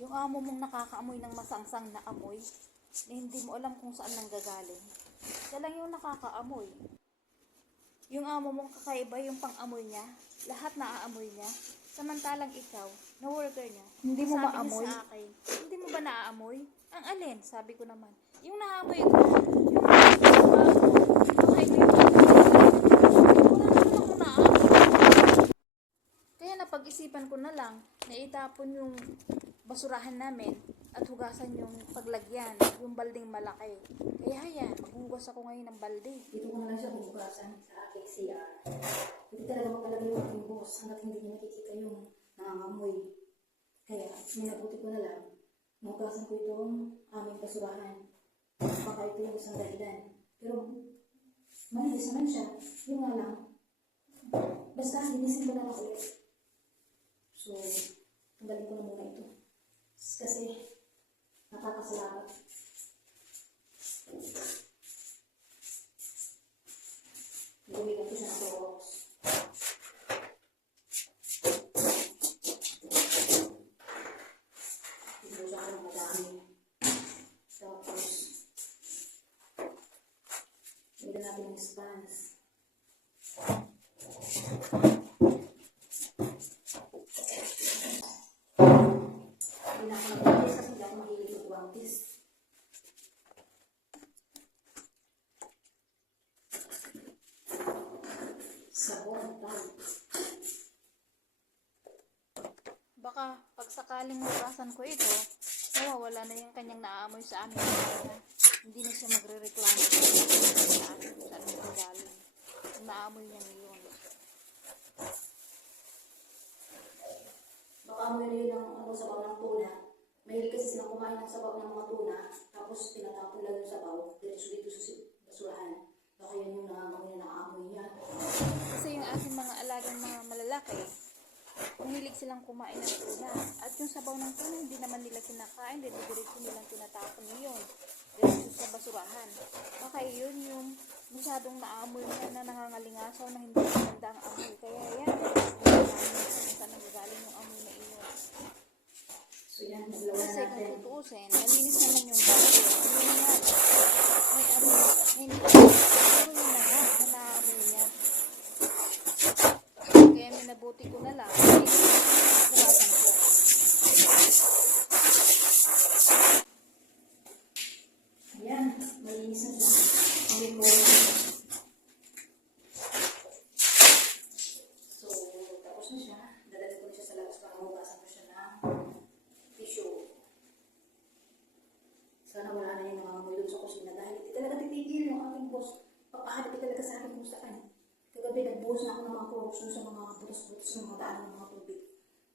Yung amo mong nakakaamoy ng masangsang na amoy, na hindi mo alam kung saan nanggagaling. Siya lang yung nakakaamoy. Yung amo mong kakaiba yung pang-amoy niya, lahat naaamoy niya. Samantalang ikaw, na worker niya, Hindi mo maamoy? sa akin, hindi mo ba naaamoy? Ang alin, sabi ko naman. Yung naamoy ko, yung naaamoy. Kaya napag-isipan ko na lang na itapon yung basurahan namin at hugasan yung paglagyan, yung balding malaki. Kaya yan, maghugas ako ngayon ng balde. Dito na lang siya bubugasan sa aking CR. Hindi talaga mapalagay yung aking boss hanggat hindi niya nakikita yung nangangamoy. Kaya, minabuti ko na lang. Mahugasan ko itong aming basurahan. Baka ito yung isang dahilan. Pero, malinis naman siya. Yung nga lang. Basta, linisin ko na lang ulit. So, tanggalin ko na muna ito. Kasi, nakakasalamat. Gamitin ko siya ng Clorox. Ibusa ko ng madami. Tapos, Bigyan natin ng spans. Hindi na ako nag-guantes kasi hindi ako mahilig mag-guantes. Sabon, tawag. Baka pag sakaling hugasan ko ito, nawawala na yung kanyang naaamoy sa amin. Hindi na siya magre-reklamo sa kung saan ito galing. Naamoy niya ngayon. Baka mo yun yung ano, sabaw ng tuna. Mahilig kasi silang kumain ng sabaw ng mga tuna, tapos tinatapon lang yung sabaw, diretso dito sa basurahan. Baka yun yung nangangamoy na naamoy niya. Kasi yung aking mga alagang mga malalaki, mahilig silang kumain ng tuna. At yung sabaw ng tuna, hindi naman nila kinakain, diretso nilang tinatapon yun. Diretso sa basurahan. Baka yun yung masyadong naamoy na nangangalingasaw na hindi maganda ang amoy. Kaya yan, hindi namin kung saan nagagaling yung amoy na iyon. So yan, naglawan Kasi na kung natin. Tutuusin, malinis naman yung. Hindi na nga. May amoy. May yun na nga, ang naamoy niya. Kaya minabuti ko na lang. Iwasan ko. Ayan, malinis na siya. Amoy ko. So, tapos na siya. Dadalhin ko na siya sa labas para mahugasan ko siya ng tissue. Sana wala na yung nangangamoy doon sa kusina dahil hindi talaga titigil yung aking boss. Papahanap talaga sa akin kung saan. Kagabi, nagbuhos na ako ng mga corruption sa mga butas-butas ng mga daan ng mga tubig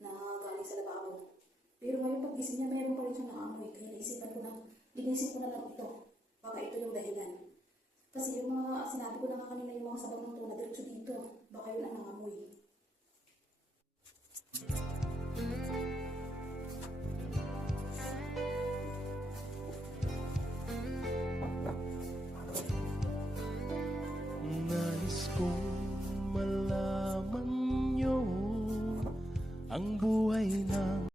na galing sa lababo. Pero ngayon pag-gising niya, mayroon pa rin siyang nangangamoy. Kaya naisipan ko na, linisin ko na lang ito. Baka ito yung dahilan. Kasi yung mga, sinabi ko na nga kanina yung mga sabaw ng tuna, diretso dito. Baka yun ang nangangamoy. Ang buhay